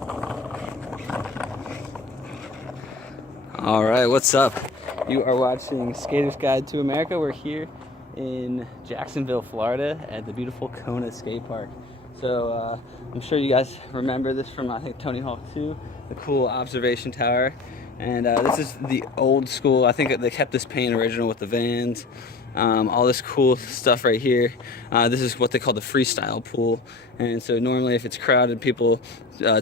All right, what's up? You are watching Skater's Guide to America. We're here in Jacksonville, Florida at the beautiful Kona skate park. So I'm sure you guys remember this from, I think, Tony Hawk 2, the cool observation tower. And this is the old school. I think they kept this paint original with the vans. All this cool stuff right here. This is what they call the freestyle pool. And so normally if it's crowded, people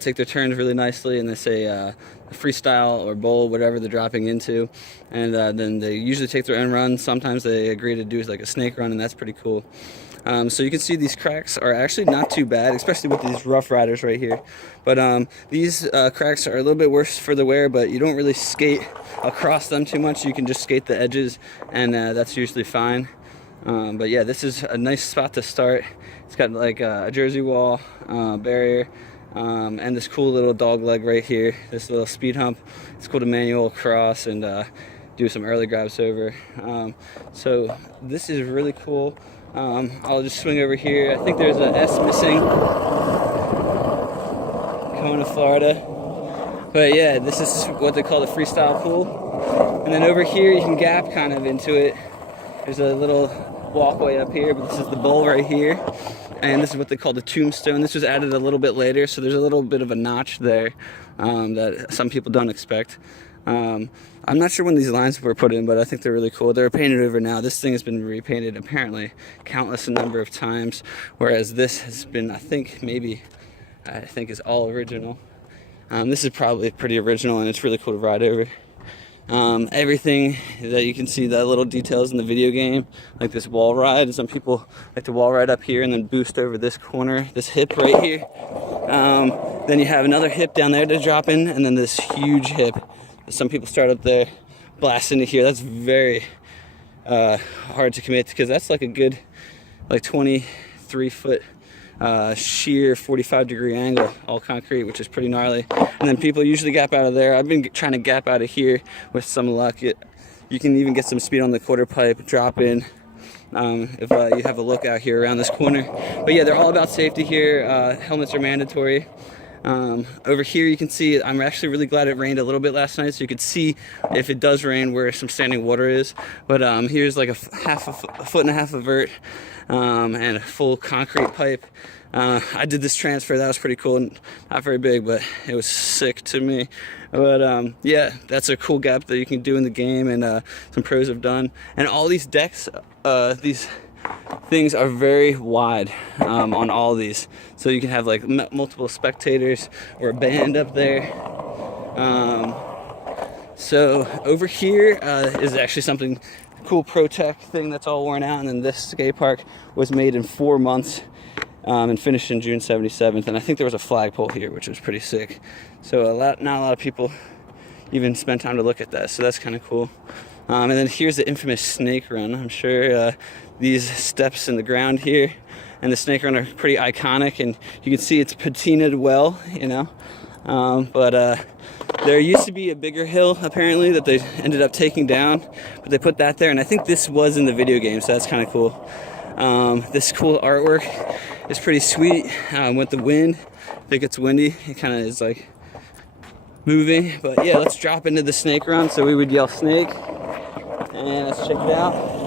take their turns really nicely and they say freestyle or bowl, whatever they're dropping into. And then they usually take their own run. Sometimes they agree to do like a snake run, and that's pretty cool. So you can see these cracks are actually not too bad, especially with these Rough Riders right here. But these cracks are a little bit worse for the wear, but you don't really skate across them too much. You can just skate the edges, and that's usually fine. But yeah, this is a nice spot to start. It's got like a jersey wall, barrier, and this cool little dog leg right here, this little speed hump. It's cool to manual cross and do some early grabs over. So this is really cool. I'll just swing over here. I think there's an S missing. Kona, Florida. But yeah, this is what they call the freestyle pool. And then over here you can gap kind of into it. There's a little walkway up here, but this is the bowl right here. And this is what they call the tombstone. This was added a little bit later, so there's a little bit of a notch there that some people don't expect. I'm not sure when these lines were put in, but I think they're really cool. They're painted over now. This thing has been repainted apparently countless number of times, whereas this has been, I think is all original. This is probably pretty original, and it's really cool to ride over. Everything that you can see, the little details in the video game, like this wall ride, and some people like to wall ride up here and then boost over this corner, this hip right here. Then you have another hip down there to drop in, and then this huge hip. Some people start up there, blast into here. That's very hard to commit, because that's like a good 23 foot sheer 45-degree angle, all concrete, which is pretty gnarly. And then people usually gap out of there. I've been trying to gap out of here with some luck. You can even get some speed on the quarter pipe, drop in, if you have a look out here around this corner. But yeah, they're all about safety here. Helmets are mandatory. Over here you can see, I'm actually really glad it rained a little bit last night, so you could see if it does rain where some standing water is. But here's like a foot and a half of vert, and a full concrete pipe. I did this transfer. That was pretty cool. Not very big, but it was sick to me. But yeah, that's a cool gap that you can do in the game, and some pros have done. And all these decks, these things are very wide on all these, so you can have like multiple spectators or a band up there. So over here is actually something cool, Pro Tech thing that's all worn out. And then this skate park was made in 4 months and finished in June 77th. And I think there was a flagpole here, which was pretty sick. So not a lot of people even spend time to look at that, so that's kind of cool. And then here's the infamous snake run. I'm sure these steps in the ground here and the snake run are pretty iconic, and you can see it's patinaed well, you know. But there used to be a bigger hill apparently that they ended up taking down, but they put that there, and I think this was in the video game, so that's kind of cool. This cool artwork is pretty sweet with the wind. If it gets windy, it kind of is like moving. But yeah, let's drop into the snake run. So we would yell snake, and let's check it out.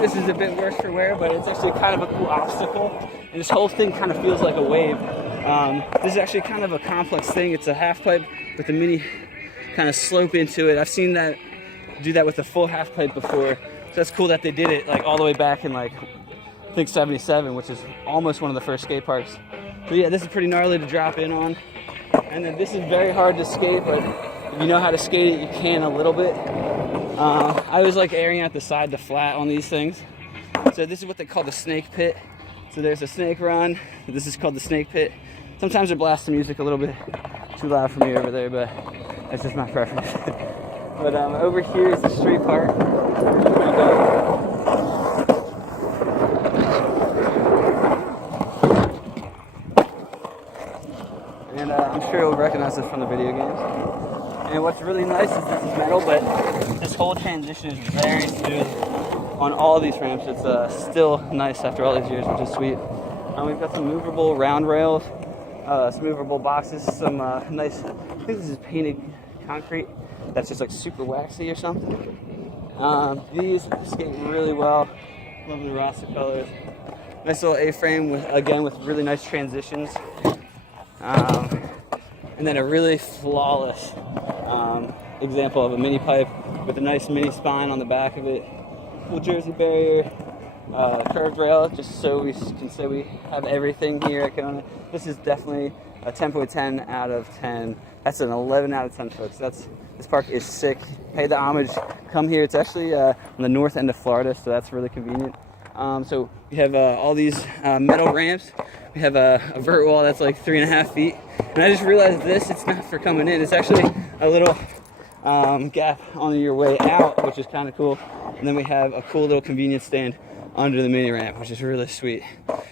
This is a bit worse for wear, but it's actually kind of a cool obstacle, and this whole thing kind of feels like a wave. This is actually kind of a complex thing. It's a half pipe with a mini kind of slope into it. I've seen that do that with a full half pipe before, so that's cool that they did it like all the way back in like I think 77, which is almost one of the first skate parks. So yeah, this is pretty gnarly to drop in on. And then this is very hard to skate, but if you know how to skate it, you can a little bit. I was like airing out the side to flat on these things. So this is what they call the snake pit. So there's a snake run. This is called the snake pit. Sometimes they blast the music a little bit too loud for me over there, but that's just my preference. But over here is the street part. Pretty dope. And I'm sure you'll recognize this from the video games. And what's really nice is this is metal, but this whole transition is very smooth on all of these ramps. It's still nice after all these years, which is sweet. We've got some movable round rails, some movable boxes, some nice, I think this is painted concrete that's just like super waxy or something. These skate really well. Love the Rasta colors. Nice little A-frame with really nice transitions. And then a really flawless example of a mini pipe with a nice mini spine on the back of it. Cool jersey barrier, curved rail, just so we can say we have everything here at Kona. This is definitely a 10.10 out of 10. That's an 11 out of 10, folks. This park is sick. Pay the homage. Come here. It's actually on the north end of Florida, so that's really convenient. So we have all these metal ramps. We have a vert wall that's like 3.5 feet. And I just realized it's not for coming in. It's actually a little gap on your way out, which is kind of cool. And then we have a cool little convenience stand under the mini ramp, which is really sweet.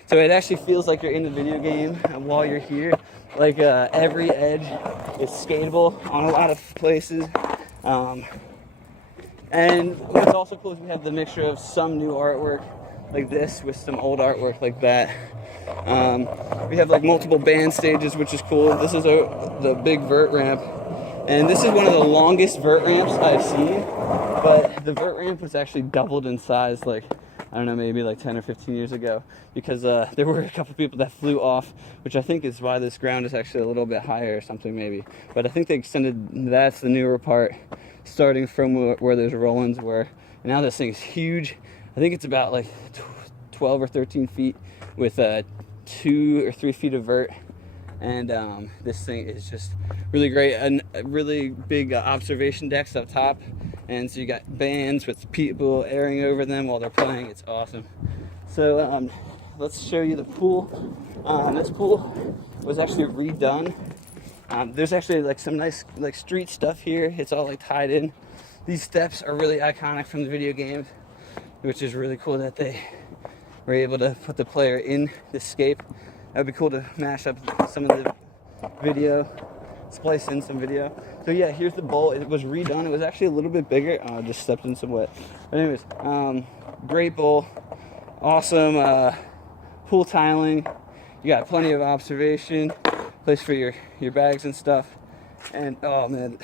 So it actually feels like you're in the video game while you're here. Like every edge is skatable on a lot of places. And what's also cool is we have the mixture of some new artwork like this with some old artwork like that. We have like multiple band stages, which is cool. This is the big vert ramp. And this is one of the longest vert ramps I've seen. But the vert ramp was actually doubled in size, like, I don't know, maybe like 10 or 15 years ago, because there were a couple people that flew off, which I think is why this ground is actually a little bit higher or something maybe. But I think they extended, that's the newer part, starting from where those roll-ins were. And now this thing is huge. I think it's about like 12 or 13 feet with 2 or 3 feet of vert. And this thing is just really great. And really big observation decks up top. And so you got bands with people airing over them while they're playing. It's awesome. So let's show you the pool. This pool was actually redone. There's actually like some nice like street stuff here. It's all like tied in. These steps are really iconic from the video games, which is really cool that they were able to put the player in this scape. That would be cool to mash up some of the video, splice in some video. So yeah, here's the bowl. It was redone. It was actually a little bit bigger. I just stepped in some wet. But anyways, great bowl. Awesome pool tiling. You got plenty of observation, place for your bags and stuff. And oh man,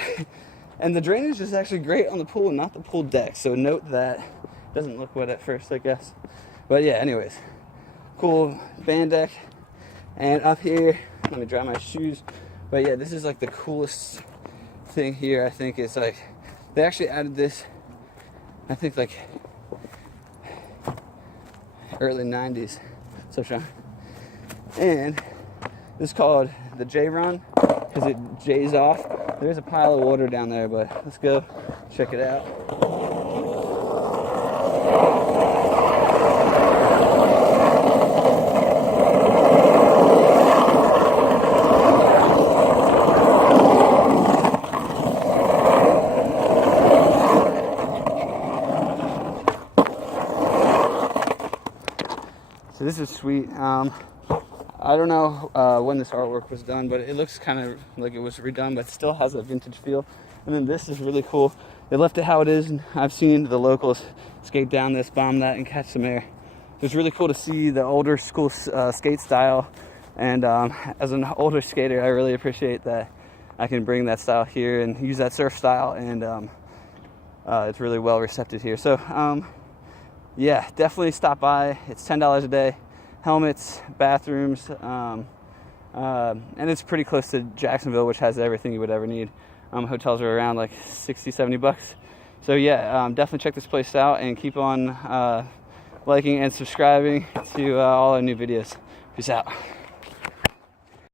and the drainage is actually great on the pool, not the pool deck. So note that. It doesn't look wet at first, I guess. But yeah, anyways, cool band deck. And up here, let me dry my shoes. But yeah, this is like the coolest thing here, I think. It's like, they actually added this, I think like early 90s. So Sean. And this is called the J Run, because it J's off. There's a pile of water down there, but let's go check it out. So this is sweet. I don't know when this artwork was done, but it looks kind of like it was redone, but it still has a vintage feel. And then this is really cool. They left it how it is, and I've seen the locals skate down this, bomb that, and catch some air. So it's really cool to see the older school skate style. And as an older skater, I really appreciate that I can bring that style here and use that surf style, and it's really well received here. So yeah, definitely stop by. It's $10 a day. Helmets, bathrooms, and it's pretty close to Jacksonville, which has everything you would ever need. Hotels are around like $60-$70. So yeah, definitely check this place out and keep on liking and subscribing to all our new videos. Peace out.